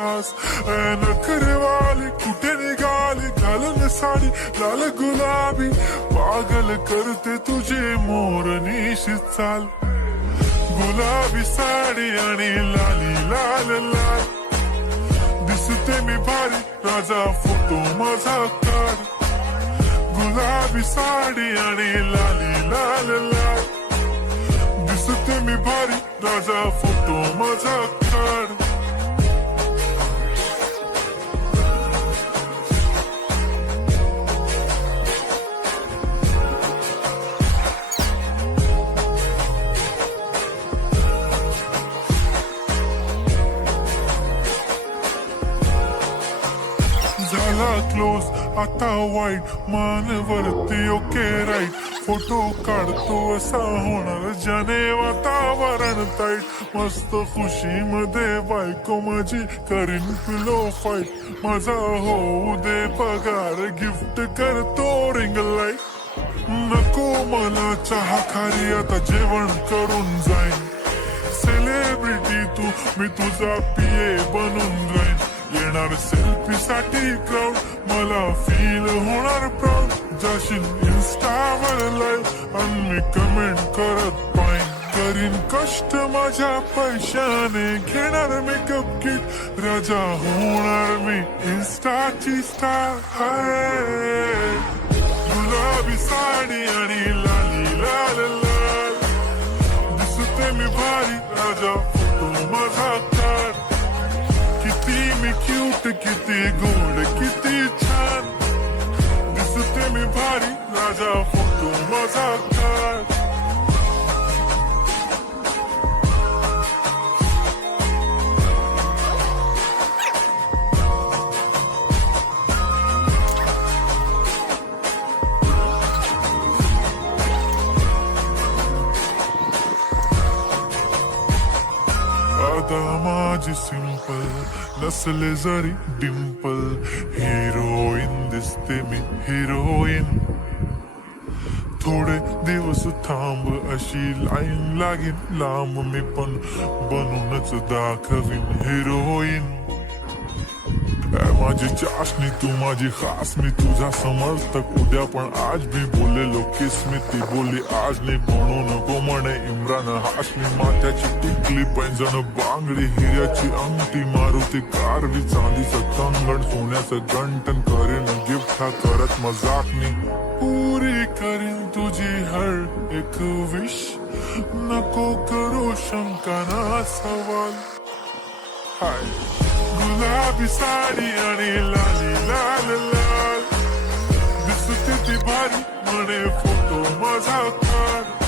खास नखरेवाली कुठे निघाली घालून साडी लाल गुलाबी पागल करते तुझे मोरनीशी चाल गुलाबी साडी आणि लाली लाल लाल दिसते मी भारी राजा फोटो माझा काढ गुलाबी साडी आणि लाली लाल लाल दिसते मी भारी राजा फोटो माझा काढ झाला क्लोज आता वाईट मानवरती ओके राईट फोटो काढतो असा होणार ज्याने वातावरण ताईट मस्त खुशी मध्ये बायको माझी करीन पिलो फाईट माझा होऊ दे पगार गिफ्ट करतो रिंग लाईट नको मला चहा खारी आता जेवण करून जाईन सेलिब्रिटी तू मी तुझा पिये बनून जाईन येणार सेल्फी साठी क्राऊड मला फील होणार प्राऊड जाशील इन्स्टावर लाईव्ह आणि मी कमेंट करत पाईन करीन कष्ट माझ्या पैशाने घेणार मेकअप किट राजा होणार मी इन्स्टाची स्टार हाय गुलाबी साडी आणि लाली लाल लाल दिसते मी भारी राजा फोटो माझा काढ किती मी क्यूट किती गोड किती छान दिसते मी भारी राजा फोटो माझा काढ आता माझी सिंपल नसले जरी डिंपल हिरोईन दिसते मी हिरोईन थोडे दिवस थांब अशी लाईन लागेल लांब मी पण बनूनच दाखवीन हिरोईन माझी चाशनी तू माझी खास मी तुझा समर्थक उद्या पण आज मी बोललेलो किस मी ती बोलली आज नाही म्हणू नको म्हणे इम्रान हाशमी माथ्याची टिकली पैंजण बांगडी हिऱ्याची अंगठी मारुती कारवी चांदीचं कंगण सोन्याचं गंटन करीन गिफ्ट हा करत मजाकनी पुरी करीन तुझी हर एक विश नको करू शंका ना सवाल हाय गुलाबी साडी आणि लाली लाल लाल दिसते ती भारी म्हणे फोटो माझा काढ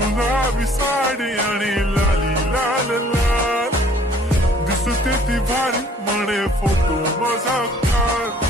गुलाबी साडी आणि लाली लाल लाल दिसते ती भारी म्हणे फोटो माझा काढ